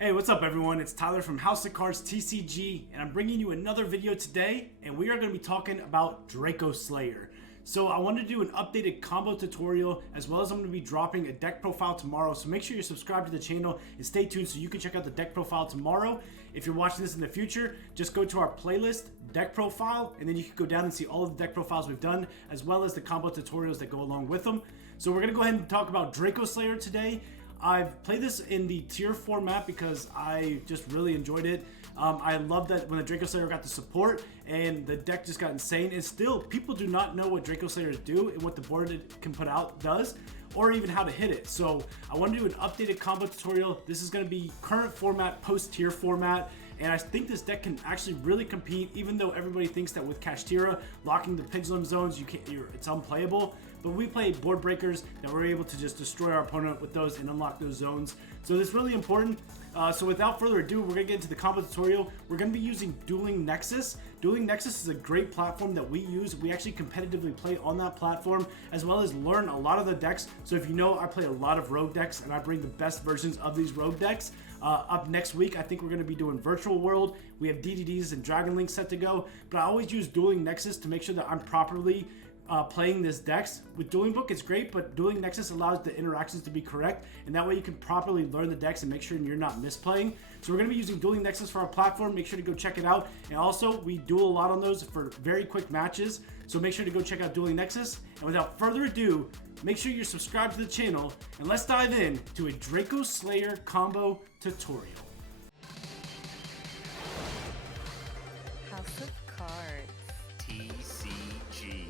Hey, what's up everyone? It's Tyler from House of Cards TCG, and I'm bringing you another video today, and we are going to be talking about Dracoslayer. So I wanted to do an updated combo tutorial, as well as I'm going to be dropping a deck profile tomorrow, so make sure you're subscribed to the channel and stay tuned so you can check out the deck profile tomorrow. If you're watching this in the future, just go to our playlist, deck profile, and then you can go down and see all of the deck profiles we've done, as well as the combo tutorials that go along with them. So we're going to go ahead and talk about Dracoslayer today. I've played this in the tier format because I just really enjoyed it. I love that when the Dracoslayer got the support and the deck just got insane, and still people do not know what Dracoslayers do and what the board it can put out does, or even how to hit it. So I want to do an updated combo tutorial. This is going to be current format, post tier format, and I think this deck can actually really compete, even though everybody thinks that with Kashtira locking the pendulum zones, it's unplayable. But we play board breakers that we're able to just destroy our opponent with those and unlock those zones. So this is really important. So without further ado, we're gonna get into the combo tutorial. We're gonna be using Dueling Nexus. Dueling Nexus is a great platform that we use. We actually competitively play on that platform, as well as learn a lot of the decks. So if you know, I play a lot of rogue decks, and I bring the best versions of these rogue decks. Up next week, I think we're gonna be doing Virtual World. We have DDDs and Dragon Link set to go, but I always use Dueling Nexus to make sure that I'm properly playing this decks. With Dueling Book, it's great, but Dueling Nexus allows the interactions to be correct, and that way you can properly learn the decks and make sure you're not misplaying. So we're going to be using Dueling Nexus for our platform. Make sure to go check it out. And also, we duel a lot on those for very quick matches, so make sure to go check out Dueling Nexus. And without further ado, make sure you're subscribed to the channel, and let's dive in to a Dracoslayer combo tutorial. House of Cards TCG.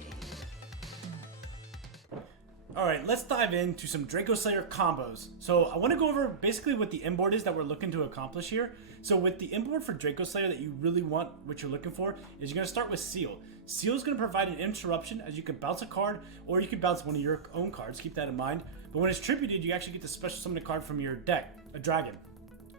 Alright, let's dive into some Dracoslayer combos. So I want to go over basically what the inboard is that we're looking to accomplish here. So with the inboard for Dracoslayer that you really want, what you're looking for, is you're going to start with Seal. Seal is going to provide an interruption, as you can bounce a card, or you can bounce one of your own cards, keep that in mind. But when it's tributed, you actually get to special summon a card from your deck, a dragon.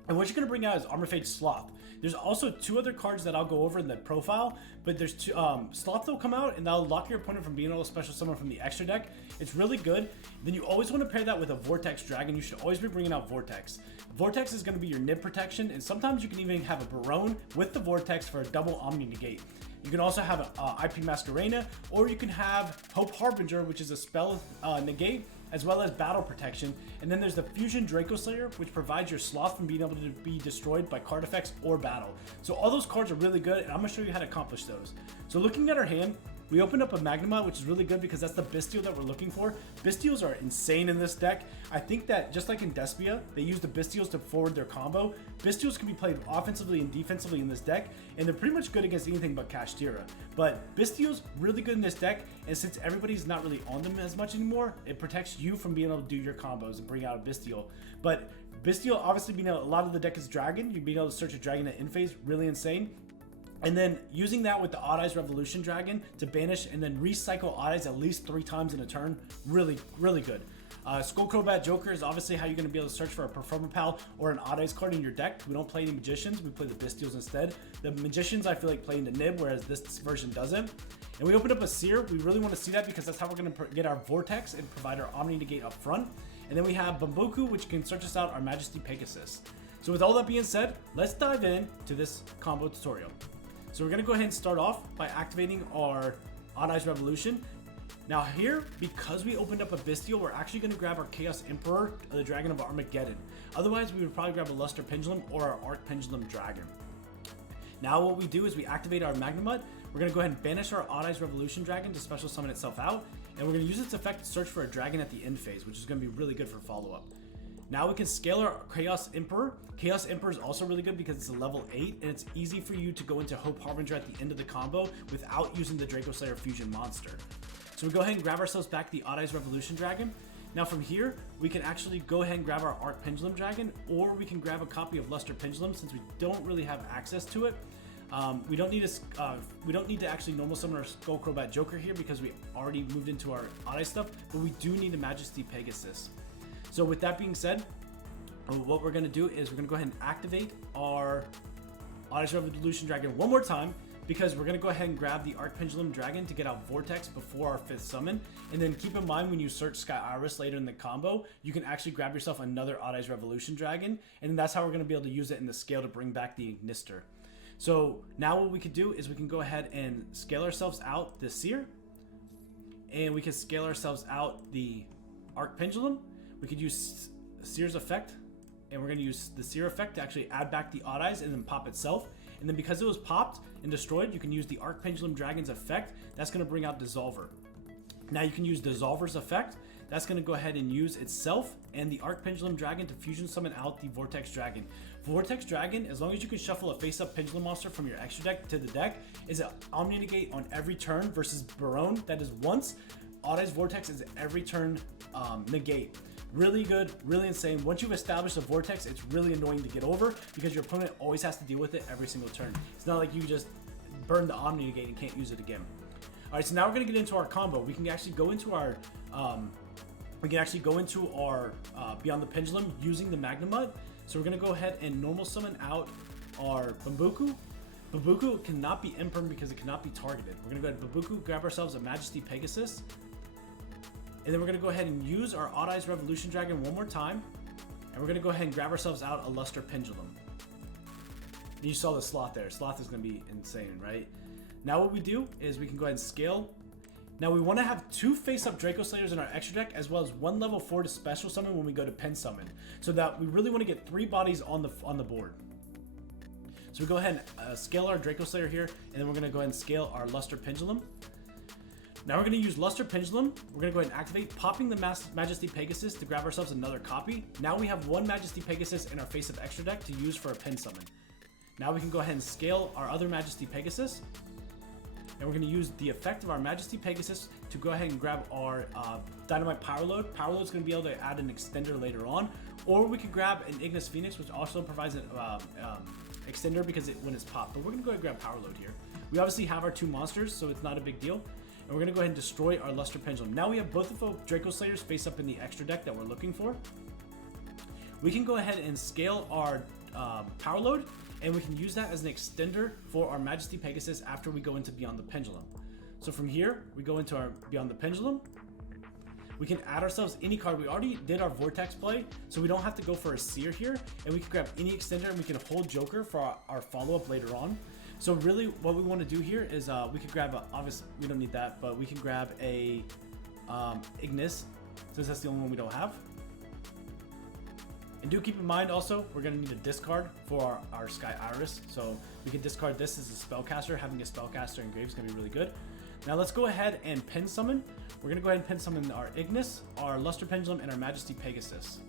And what you're going to bring out is Armorphage Sloth. There's also two other cards that I'll go over in the profile, but there's two, Sloth will come out and that'll lock your opponent from being able to special summon from the extra deck. It's really good. Then you always want to pair that with a Vortex Dragon. You should always be bringing out Vortex. Vortex is going to be your Nib protection, and sometimes you can even have a Baronne with the Vortex for a double Omni Negate. You can also have a IP Masquerena, or you can have Hope Harbinger, which is a spell negate, as well as battle protection. And then there's the Fusion Dracoslayer, which provides your Sloth from being able to be destroyed by card effects or battle. So all those cards are really good, and I'm gonna show you how to accomplish those. So looking at our hand, we opened up a Magnamod, which is really good because that's the Bystial that we're looking for. Bystials are insane in this deck. I think that just like in Despia, they use the Bystials to forward their combo. Bystials can be played offensively and defensively in this deck, and they're pretty much good against anything but Kashtira. But Bystials, really good in this deck, and since everybody's not really on them as much anymore, it protects you from being able to do your combos and bring out a Bystial. But Bystial, obviously being able, a lot of the deck is Dragon, you're being able to search a Dragon at end phase, really insane. And then using that with the Odd Eyes Revolution Dragon to banish and then recycle Odd Eyes at least 3 times in a turn, really, really good. Skullcrobat Joker is obviously how you're going to be able to search for a Performapal or an Odd Eyes card in your deck. We don't play any Magicians, we play the Bystials instead. The Magicians I feel like play into Nib, whereas this version doesn't. And we opened up a Seer. We really want to see that because that's how we're going to get our Vortex and provide our Omni Negate up front. And then we have Bambuku, which can search us out our Majesty Pegasus. So with all that being said, let's dive in to this combo tutorial. So we're going to go ahead and start off by activating our Odd Eyes Revolution. Now here, because we opened up a Bystial, we're actually going to grab our Chaos Emperor, the Dragon of Armageddon. Otherwise, we would probably grab a Luster Pendulum or our Arc Pendulum Dragon. Now what we do is we activate our Magnamod. We're going to go ahead and banish our Odd Eyes Revolution Dragon to special summon itself out. And we're going to use its effect to search for a dragon at the end phase, which is going to be really good for follow-up. Now we can scale our Chaos Emperor. Chaos Emperor is also really good because it's a level 8, and it's easy for you to go into Hope Harbinger at the end of the combo without using the Dracoslayer Fusion monster. So we go ahead and grab ourselves back the Odd Eyes Revolution Dragon. Now from here, we can actually go ahead and grab our Arc Pendulum Dragon, or we can grab a copy of Luster Pendulum since we don't really have access to it. We don't need to actually normal summon our Skullcrobat Joker here because we already moved into our Odd Eyes stuff, but we do need a Majesty Pegasus. So with that being said, what we're going to do is we're going to go ahead and activate our Odd Eyes Revolution Dragon one more time because we're going to go ahead and grab the Archpendulum Dragon to get out Vortex before our 5th summon. And then keep in mind when you search Sky Iris later in the combo, you can actually grab yourself another Odd Eyes Revolution Dragon, and that's how we're going to be able to use it in the scale to bring back the Ignister. So now what we could do is we can go ahead and scale ourselves out the Seer, and we can scale ourselves out the Archpendulum. We could use Seer's effect, and we're going to use the Seer effect to actually add back the Odd Eyes and then pop itself. And then because it was popped and destroyed, you can use the Archpendulum Dragon's effect. That's going to bring out Dissolver. Now you can use Dissolver's effect. That's going to go ahead and use itself and the Archpendulum Dragon to fusion summon out the Vortex Dragon. Vortex Dragon, as long as you can shuffle a face-up Pendulum monster from your extra deck to the deck, is an Omni Negate on every turn versus Baronne. That is once. Odd Eyes Vortex is every turn negate. Really good, really insane. Once you've established a Vortex, it's really annoying to get over because your opponent always has to deal with it every single turn. It's not like you just burn the Omni Negate and can't use it again. All right, so now we're gonna get into our combo. We can actually go into our Beyond the Pendulum using the Magnemud. So we're gonna go ahead and normal summon out our Bambuku. Bambuku cannot be imperm because it cannot be targeted. We're gonna go ahead and Bambuku, grab ourselves a Majesty Pegasus. And then we're going to go ahead and use our Odd Eyes Revolution Dragon one more time. And we're going to go ahead and grab ourselves out a Luster Pendulum. And you saw the Sloth there. Sloth is going to be insane, right? Now what we do is we can go ahead and scale. Now we want to have 2 face-up Dracoslayers in our extra deck, as well as 1 level 4 to special summon when we go to pen summon. So that we really want to get 3 bodies on the board. So we go ahead and scale our Dracoslayer here. And then we're going to go ahead and scale our Luster Pendulum. Now we're going to use Luster Pendulum. We're going to go ahead and activate, popping the Majesty Pegasus to grab ourselves another copy. Now we have 1 Majesty Pegasus in our face-up extra deck to use for a pen summon. Now we can go ahead and scale our other Majesty Pegasus. And we're going to use the effect of our Majesty Pegasus to go ahead and grab our Dynamite Power Load. Power Load is going to be able to add an extender later on. Or we could grab an Ignis Phoenix, which also provides an extender because when it's popped. But we're going to go ahead and grab Power Load here. We obviously have our 2 monsters, so it's not a big deal. And we're going to go ahead and destroy our Luster Pendulum. Now we have both of our Dracoslayers face up in the extra deck that we're looking for. We can go ahead and scale our Power Load, and we can use that as an extender for our Majesty Pegasus after we go into Beyond the Pendulum. So from here, we go into our Beyond the Pendulum. We can add ourselves any card. We already did our Vortex play, so we don't have to go for a Seer here. And we can grab any extender, and we can hold Joker for our follow-up later on. So really what we want to do here is we could grab obviously we don't need that, but we can grab a Ignis, since that's the only one we don't have. And do keep in mind also, we're going to need a discard for our Sky Iris. So we can discard this as a spellcaster. Having a spellcaster in grave is going to be really good. Now let's go ahead and pen summon. We're going to go ahead and pen summon our Ignis, our Luster Pendulum, and our Majesty Pegasus.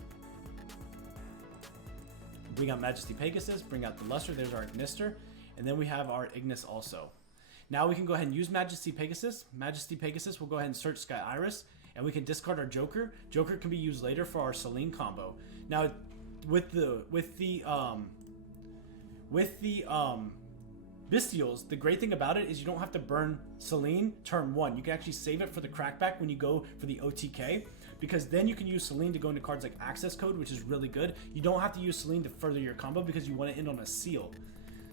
Bring out Majesty Pegasus, bring out the Luster, there's our Ignister. And then we have our Ignis also. Now we can go ahead and use Majesty Pegasus. Majesty Pegasus will go ahead and search Sky Iris, and we can discard our Joker. Joker can be used later for our Selene combo. Now, with the Bystials, the great thing about it is you don't have to burn Selene turn 1. You can actually save it for the crackback when you go for the OTK, because then you can use Selene to go into cards like Access Code, which is really good. You don't have to use Selene to further your combo because you want to end on a seal.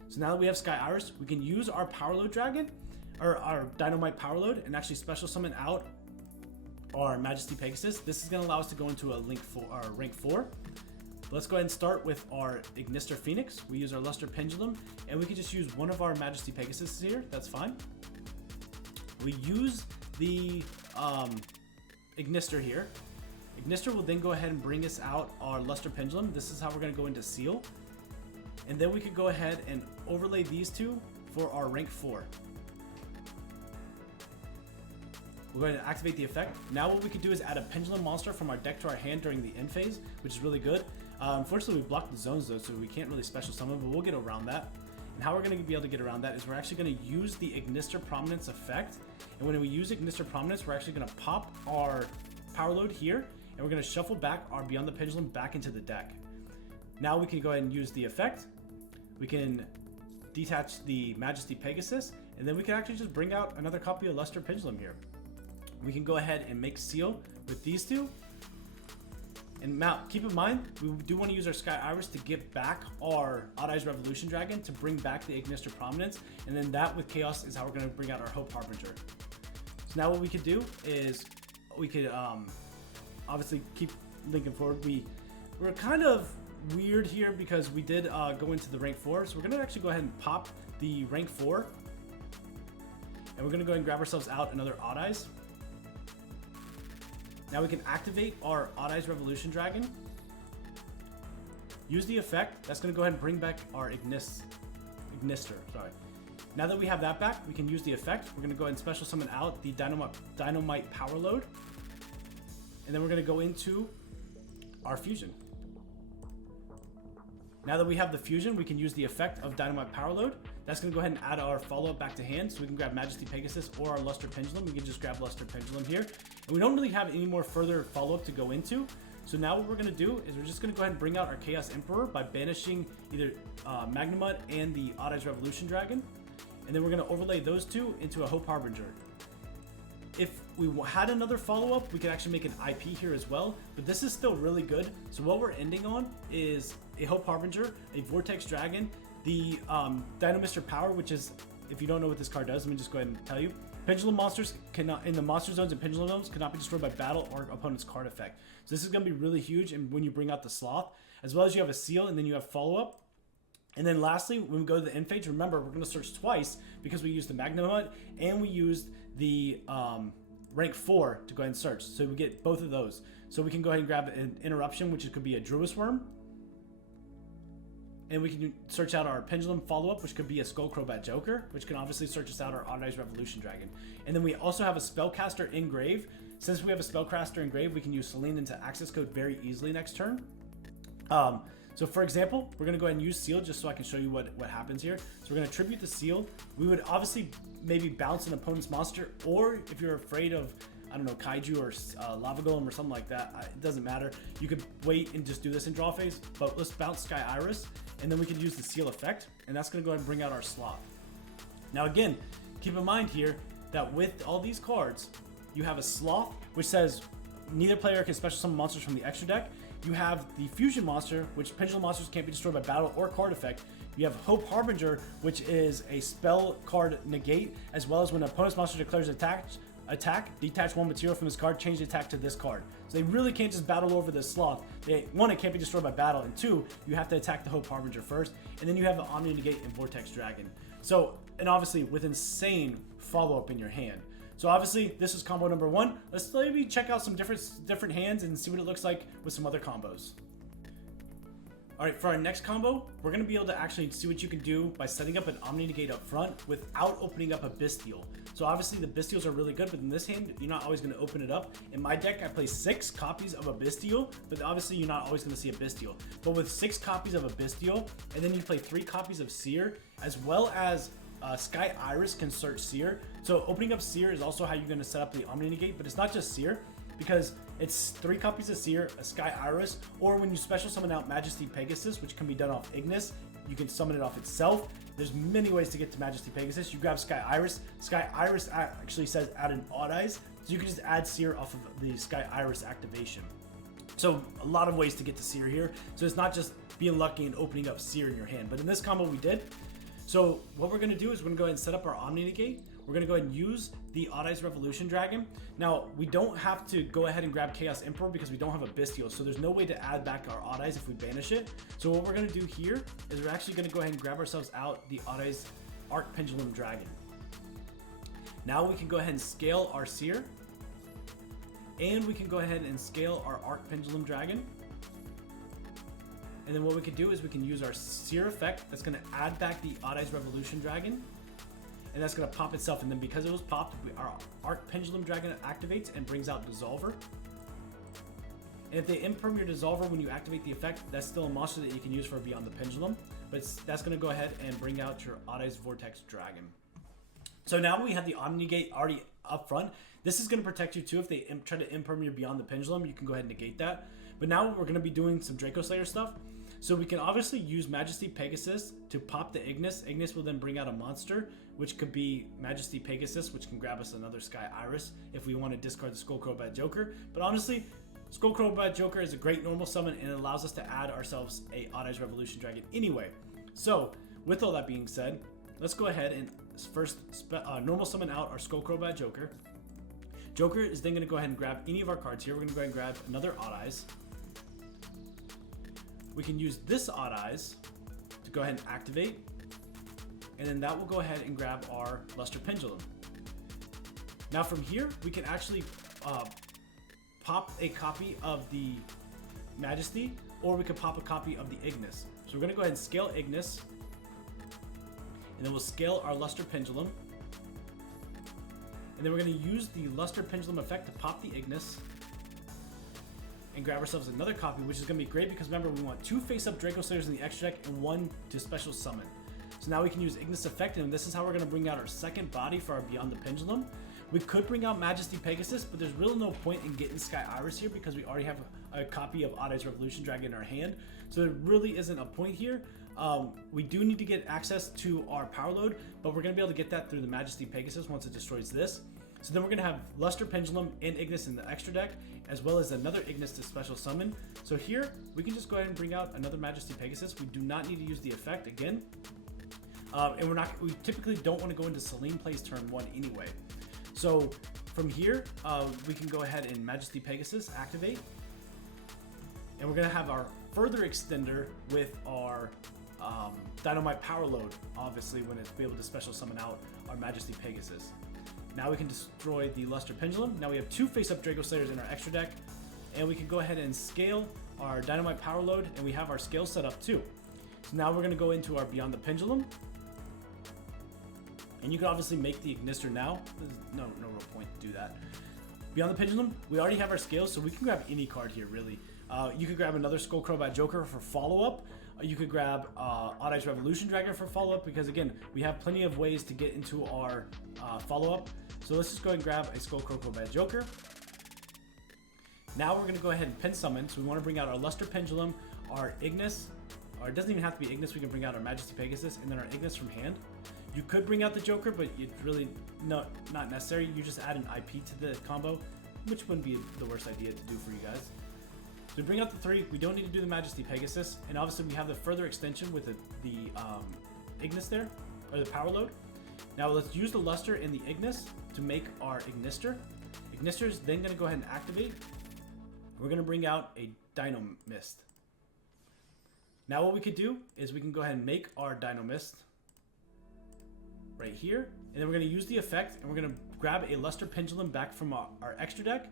So now that we have Sky Iris, we can use our Power Load Dragon, or our Dynamite Power Load, and actually special summon out our Majesty Pegasus. This is going to allow us to go into a rank 4. Let's go ahead and start with our Ignister Phoenix. We use our Luster Pendulum, and we can just use one of our Majesty Pegasus here. That's fine. We use the Ignister here. Ignister will then go ahead and bring us out our Luster Pendulum. This is how we're going to go into Seal. And then we could go ahead and overlay these two for our rank 4. We're going to activate the effect. Now what we could do is add a Pendulum monster from our deck to our hand during the end phase, which is really good. Unfortunately, we blocked the zones though, so we can't really special summon, but we'll get around that. And how we're going to be able to get around that is we're actually going to use the Ignister Prominence effect. And when we use Ignister Prominence, we're actually going to pop our Power Load here, and we're going to shuffle back our Beyond the Pendulum back into the deck. Now we can go ahead and use the effect. We can detach the Majesty Pegasus, and then we can actually just bring out another copy of Luster Pendulum here. We can go ahead and make Seal with these two. And now, keep in mind, we do want to use our Sky Iris to get back our Odd Eyes Revolution Dragon to bring back the Ignis to prominence, and then that with Chaos is how we're going to bring out our Hope Harbinger. So now what we could do is we could obviously keep linking forward. We're kind of weird here because we did go into the rank 4, so we're going to actually go ahead and pop the rank 4, and we're going to go ahead and grab ourselves out another Odd Eyes. Now we can activate our Odd Eyes Revolution Dragon. Use the effect. That's going to go ahead and bring back our Ignister. Sorry. Now that we have that back, we can use the effect. We're going to go ahead and special summon out the Dynamite Power Load. And then we're going to go into our fusion. Now that we have the fusion, we can use the effect of Dynamite Power Load. That's going to go ahead and add our follow-up back to hand, so we can grab Majesty Pegasus or our Luster Pendulum. We can just grab Luster Pendulum here. And we don't really have any more further follow-up to go into. So now what we're going to do is we're just going to go ahead and bring out our Chaos Emperor by banishing either Magnemite and the Odd Eyes Revolution Dragon. And then we're going to overlay those two into a Hope Harbinger. If we had another follow-up, we could actually make an IP here as well, but this is still really good. So what we're ending on is a Hope Harbinger, a Vortex Dragon, the Dynamister Power, which is, if you don't know what this card does, let me just go ahead and tell you. Pendulum monsters cannot, in the monster zones and pendulum zones, cannot be destroyed by battle or opponent's card effect. So this is going to be really huge, and when you bring out the Sloth, as well as you have a seal, and then you have follow-up. And then lastly, when we go to the end phase, remember, we're going to search twice because we used the Magnemite and we used the rank 4 to go ahead and search. So we get both of those. So we can go ahead and grab an Interruption, which could be a Druis Worm. And we can search out our Pendulum follow-up, which could be a Skullcrobat Joker, which can obviously search us out our Odd Eyes Revolution Dragon. And then we also have a Spellcaster Engrave. Since we have a Spellcaster Engrave, we can use Selene into access code very easily next turn. So for example, we're going to go ahead and use Seal just so I can show you what happens here. So we're going to tribute the Seal. We would obviously maybe bounce an opponent's monster, or if you're afraid of, I don't know, Kaiju or Lava Golem or something like that, it doesn't matter. You could wait and just do this in draw phase, but let's bounce Sky Iris, and then we can use the Seal effect, and that's going to go ahead and bring out our Sloth. Now again, keep in mind here that with all these cards, you have a Sloth, which says neither player can special summon monsters from the extra deck. You have the Fusion Monster, which pendulum monsters can't be destroyed by battle or card effect. You have Hope Harbinger, which is a spell card negate, as well as when an opponent's monster declares attack, detach one material from this card, change the attack to this card. So they really can't just battle over this Sloth. One, it can't be destroyed by battle, and two, you have to attack the Hope Harbinger first, and then you have the Omni Negate and Vortex Dragon. So, and obviously with insane follow-up in your hand. So obviously this is combo number 1. Let's maybe check out some different hands and see what it looks like with some other combos. Alright, for our next combo, we're going to be able to actually see what you can do by setting up an Omni Negate up front without opening up a Bystial. So obviously the Bystials are really good, but in this hand, you're not always going to open it up. In my deck, I play 6 copies of a Bystial, but obviously you're not always going to see a Bystial. But with 6 copies of a Bystial, and then you play 3 copies of Seer, as well as Sky Iris can search Seer. So opening up Seer is also how you're going to set up the Omni Negate, but it's not just Seer, because it's 3 copies of Seer, a Sky Iris, or when you special summon out Majesty Pegasus, which can be done off Ignis, you can summon it off itself. There's many ways to get to Majesty Pegasus. You grab Sky Iris. Sky Iris actually says add an Odd Eyes, so you can just add Seer off of the Sky Iris activation. So a lot of ways to get to Seer here. So it's not just being lucky and opening up Seer in your hand, but in this combo we did. So what we're going to do is we're going to go ahead and set up our Omni Negate. We're going to go ahead and use the Odd Eyes Revolution Dragon. Now, we don't have to go ahead and grab Chaos Emperor because we don't have a Bystial, so there's no way to add back our Odd Eyes if we banish it. So what we're going to do here is we're actually going to go ahead and grab ourselves out the Odd Eyes Arc Pendulum Dragon. Now we can go ahead and scale our Seer, and we can go ahead and scale our Arc Pendulum Dragon. And then what we can do is we can use our Seer effect that's going to add back the Odd Eyes Revolution Dragon. And that's going to pop itself. And then because it was popped, our Arc Pendulum Dragon activates and brings out Dissolver. And if they imperm your Dissolver when you activate the effect, that's still a monster that you can use for Beyond the Pendulum. But that's going to go ahead and bring out your Odd Eyes Vortex Dragon. So now we have the Omni Negate already up front. This is going to protect you too. If they try to imperm your Beyond the Pendulum, you can go ahead and negate that. But now we're going to be doing some Dracoslayer stuff. So we can obviously use Majesty Pegasus to pop the Ignis. Ignis will then bring out a monster, which could be Majesty Pegasus, which can grab us another Sky Iris if we want to discard the Skullcrobat Joker. But honestly, Skullcrowbat Joker is a great normal summon, and it allows us to add ourselves a Odd Eyes Revolution Dragon anyway. So, with all that being said, let's go ahead and first normal summon out our Skullcrowbat Joker. Joker is then going to go ahead and grab any of our cards here. We're going to go ahead and grab another Odd Eyes. We can use this Odd Eyes to go ahead and activate, and then that will go ahead and grab our Luster Pendulum. Now from here, we can actually pop a copy of the Majesty, or we could pop a copy of the Ignis. So we're going to go ahead and scale Ignis, and then we'll scale our Luster Pendulum. And then we're going to use the Luster Pendulum effect to pop the Ignis and grab ourselves another copy, which is going to be great because remember, we want 2 face-up Dracoslayers in the extra deck and 1 to special summon. So now we can use Ignis effect, and this is how we're going to bring out our second body for our Beyond the Pendulum. We could bring out Majesty Pegasus, but there's really no point in getting Sky Iris here because we already have a copy of Odd Eyes Revolution Dragon in our hand. So there really isn't a point here. We do need to get access to our power load, but we're going to be able to get that through the Majesty Pegasus once it destroys this. So then we're going to have Luster Pendulum and Ignis in the extra deck, as well as another Ignis to special summon. So here, we can just go ahead and bring out another Majesty Pegasus. We do not need to use the effect again. And we typically don't want to go into Celine plays turn 1 anyway. So from here, we can go ahead and Majesty Pegasus activate. And we're going to have our further extender with our Dynamite Power Load, obviously, when it's be able to special summon out our Majesty Pegasus. Now we can destroy the Luster Pendulum. Now we have 2 face-up Dracoslayers in our extra deck. And we can go ahead and scale our Dynamite Power Load, and we have our scale set up too. So now we're going to go into our Beyond the Pendulum. And you can obviously make the Ignister now. There's no real point to do that. Beyond the Pendulum, we already have our scales, so we can grab any card here, really. You could grab another Skullcrowbat Joker for follow-up. You could grab Odd Eyes Revolution Dragon for follow-up, because again, we have plenty of ways to get into our follow-up. So let's just go ahead and grab a Skullcrowbat Joker. Now we're going to go ahead and pin summon. So we want to bring out our Luster Pendulum, our Ignis, or it doesn't even have to be Ignis. We can bring out our Majesty Pegasus, and then our Ignis from hand. You could bring out the Joker, but it's really not necessary. You just add an IP to the combo, which wouldn't be the worst idea to do for you guys. So we bring out the 3. We don't need to do the Majesty Pegasus, and obviously we have the further extension with the Ignis there, or the power load. Now let's use the Luster and the Ignis to make our Ignister. Ignister is then going to go ahead and activate. We're going to bring out a Dino Mist. Now what we could do is we can go ahead and make our Dino Mist right here, and then we're going to use the effect, and we're going to grab a Luster Pendulum back from our extra deck,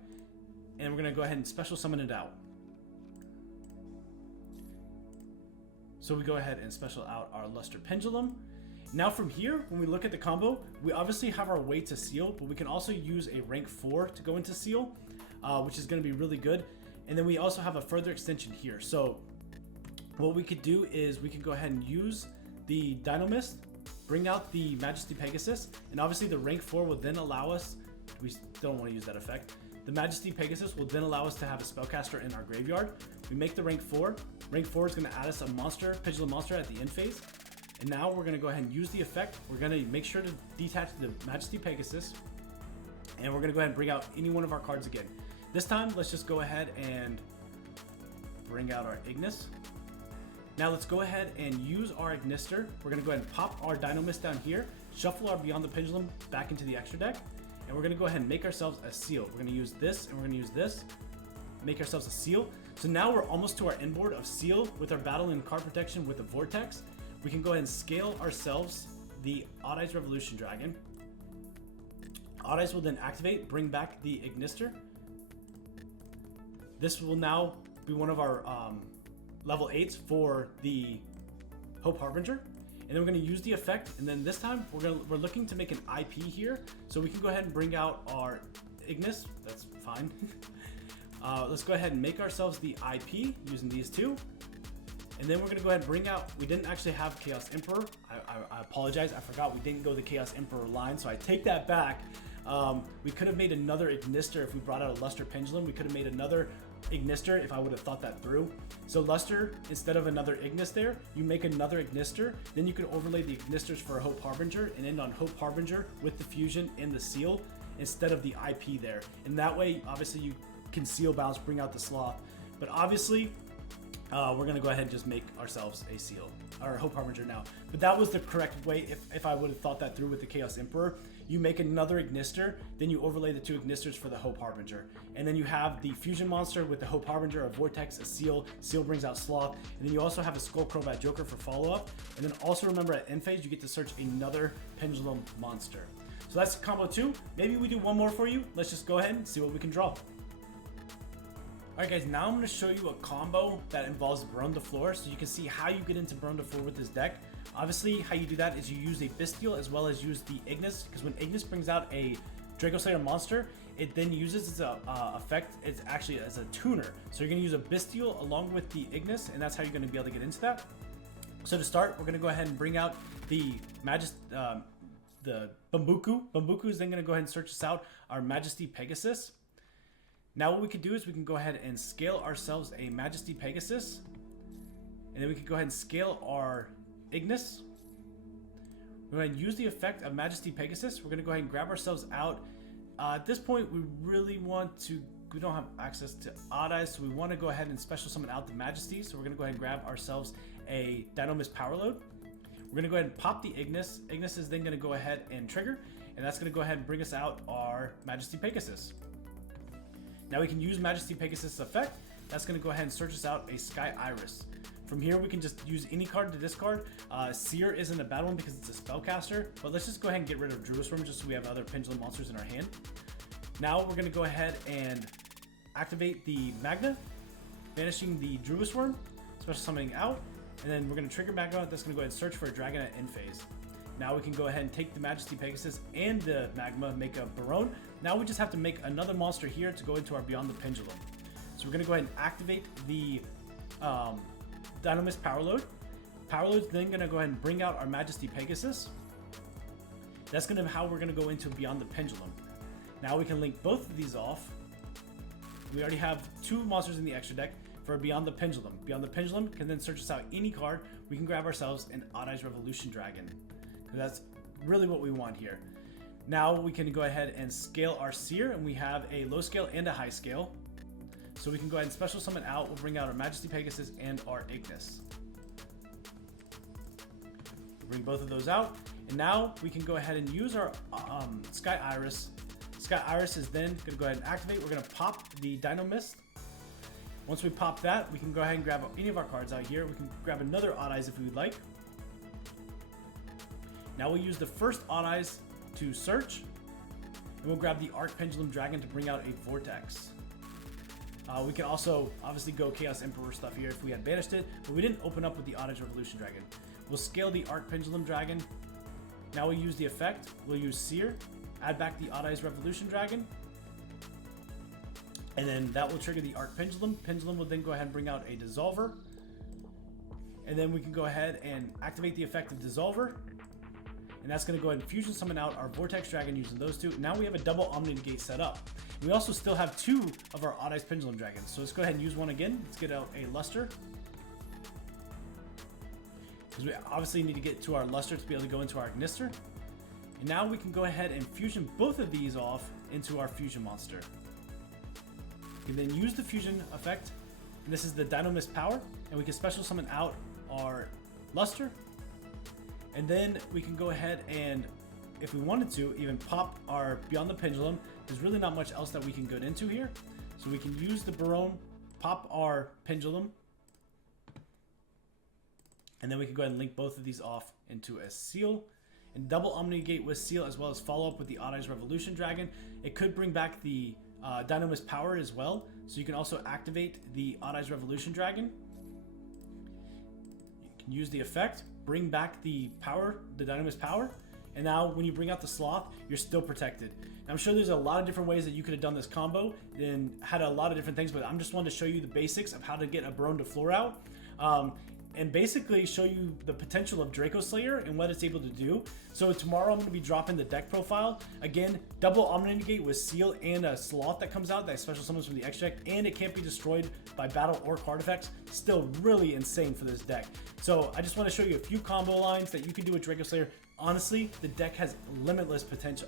and we're going to go ahead and special summon it out. So we go ahead and special out our Luster Pendulum. Now from here, when we look at the combo, we obviously have our way to seal, but we can also use a rank 4 to go into seal, which is going to be really good. And then we also have a further extension here. So what we could do is we could go ahead and use the Dino Mist, bring out the Majesty Pegasus, and obviously the rank 4 will then allow us, we don't want to use that effect, the Majesty Pegasus will then allow us to have a spellcaster in our graveyard. We make the rank 4. Rank 4 is going to add us a monster, Pendulum monster at the end phase. And now we're going to go ahead and use the effect. We're going to make sure to detach the Majesty Pegasus, and we're going to go ahead and bring out any one of our cards again. This time, let's just go ahead and bring out our Ignis. Now let's go ahead and use our Ignister. We're going to go ahead and pop our Dino Mist down here, shuffle our Beyond the Pendulum back into the extra deck, and we're going to go ahead and make ourselves a seal. We're going to use this, and we're going to use this, make ourselves a seal. So now we're almost to our end board of seal with our battle and card protection with the Vortex. We can go ahead and scale ourselves the Odd Eyes Revolution Dragon. Odd Eyes will then activate, bring back the Ignister. This will now be one of our level 8s for the Hope Harbinger. And then we're going to use the effect, and then this time we're looking to make an IP here, so we can go ahead and bring out our Ignis. That's fine. Let's go ahead and make ourselves the IP using these 2. And then we're going to go ahead and bring out, we didn't actually have Chaos Emperor. I apologize, I forgot we didn't go the Chaos Emperor line, so I take that back. We could have made another Ignister if we brought out a Luster Pendulum. We could have made another Ignister if I would have thought that through. So Luster, instead of another Ignis there, you make another Ignister, then you can overlay the Ignisters for a Hope Harbinger and end on Hope Harbinger with the fusion and the seal instead of the IP there. And that way, obviously, you can seal bounce, bring out the Sloth. But obviously, we're gonna go ahead and just make ourselves a seal, or Hope Harbinger now. But that was the correct way if I would have thought that through with the Chaos Emperor. You make another Ignister, then you overlay the 2 Ignisters for the Hope Harbinger. And then you have the Fusion Monster with the Hope Harbinger, a Vortex, a Seal. Seal brings out Sloth. And then you also have a Skull Crobat Joker for follow-up. And then also remember at end phase, you get to search another Pendulum Monster. So that's combo 2. Maybe we do one more for you. Let's just go ahead and see what we can draw. Alright guys, now I'm going to show you a combo that involves Baronne de Fleur, so you can see how you get into Baronne de Fleur with this deck. Obviously, how you do that is you use a Bystial as well as use the Ignis, because when Ignis brings out a Dracoslayer monster, it then uses its effect, it's actually as a tuner. So you're going to use a Bystial along with the Ignis, and that's how you're going to be able to get into that. So to start, we're going to go ahead and bring out the the Bambuku. Bambuku is then going to go ahead and search us out our Majesty Pegasus. Now what we can do is we can go ahead and scale ourselves a Majesty Pegasus, and then we can go ahead and scale our Ignis. We're going to use the effect of Majesty Pegasus. We're going to go ahead and grab ourselves out. At this point, we really want to, we don't have access to Odd Eyes, so we want to go ahead and special summon out the Majesty. So we're going to go ahead and grab ourselves a Dynamist Power Load. We're going to go ahead and pop the Ignis. Ignis is then going to go ahead and trigger, and that's going to go ahead and bring us out our Majesty Pegasus. Now we can use Majesty Pegasus effect. That's going to go ahead and search us out a Sky Iris. From here, we can just use any card to discard. Seer isn't a bad one because it's a spellcaster, but let's just go ahead and get rid of Dracoslayer just so we have other Pendulum monsters in our hand. Now we're going to go ahead and activate the Magna, banishing the Dracoslayer, special summoning out, and then we're going to trigger Magma. That's going to go ahead and search for a dragon at end phase. Now we can go ahead and take the Majesty Pegasus and the Magma, make a Baronne. Now we just have to make another monster here to go into our Beyond the Pendulum. So we're going to go ahead and activate the Dynamist Power Load. Power Load's then going to go ahead and bring out our Majesty Pegasus. That's going to how we're going to go into Beyond the Pendulum. Now we can link both of these off. We already have 2 monsters in the extra deck for Beyond the Pendulum. Beyond the Pendulum can then search us out any card. We can grab ourselves an Odd Eyes Revolution Dragon. That's really what we want here. Now we can go ahead and scale our Seer, and we have a low scale and a high scale. So we can go ahead and special summon out. We'll bring out our Majesty Pegasus and our Ignis. Bring both of those out, and now we can go ahead and use our Sky Iris. Sky Iris is then going to go ahead and activate. We're going to pop the Dynamist. Once we pop that, we can go ahead and grab any of our cards out here. We can grab another Odd Eyes if we would like. Now we'll use the first Odd Eyes to search, and we'll grab the Arc Pendulum Dragon to bring out a Vortex. We can also obviously go Chaos Emperor stuff here if we had banished it, but we didn't open up with the Odd Eyes Revolution Dragon. We'll scale the Arc Pendulum Dragon. Now we'll use the effect. We'll use Seer, add back the Odd Eyes Revolution Dragon, and then that will trigger the Arc Pendulum. Pendulum will then go ahead and bring out a Dissolver, and then we can go ahead and activate the effect of Dissolver. And that's going to go ahead and fusion summon out our Vortex Dragon using those 2. Now we have a double Omni Negate set up. We also still have 2 of our Odd Eyes Pendulum Dragons. So let's go ahead and use one again. Let's get out a Luster, because we obviously need to get to our Luster to be able to go into our Ignister. And now we can go ahead and fusion both of these off into our Fusion Monster. We can then use the Fusion effect, and this is the Dynamist Power, and we can special summon out our Luster. And then we can go ahead and, if we wanted to, even pop our Beyond the Pendulum. There's really not much else that we can go into here. So we can use the Baronne, pop our Pendulum, and then we can go ahead and link both of these off into a Seal. And double Omni Negate with Seal, as well as follow up with the Odd Eyes Revolution Dragon. It could bring back the Dynamist Power as well. So you can also activate the Odd Eyes Revolution Dragon. You can use the effect, bring back the power, the Dynamist Power, and now when you bring out the Sloth, you're still protected. Now, I'm sure there's a lot of different ways that you could have done this combo and had a lot of different things, but I'm just wanting to show you the basics of how to get a Baronne de Fleur out. And basically show you the potential of Dracoslayer and what it's able to do. So tomorrow I'm going to be dropping the deck profile. Again, double Omni Negate with Seal and a Sloth that comes out that special summons from the X deck, and it can't be destroyed by battle or card effects. Still really insane for this deck. So I just want to show you a few combo lines that you can do with Dracoslayer. Honestly, the deck has limitless potential.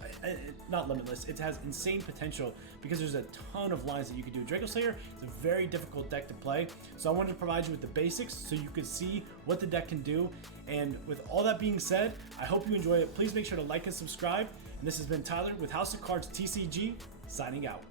Not limitless, it has insane potential because there's a ton of lines that you can do. Dracoslayer is a very difficult deck to play, so I wanted to provide you with the basics so you could see what the deck can do. And with all that being said, I hope you enjoy it. Please make sure to like and subscribe. And this has been Tyler with House of Cards TCG, signing out.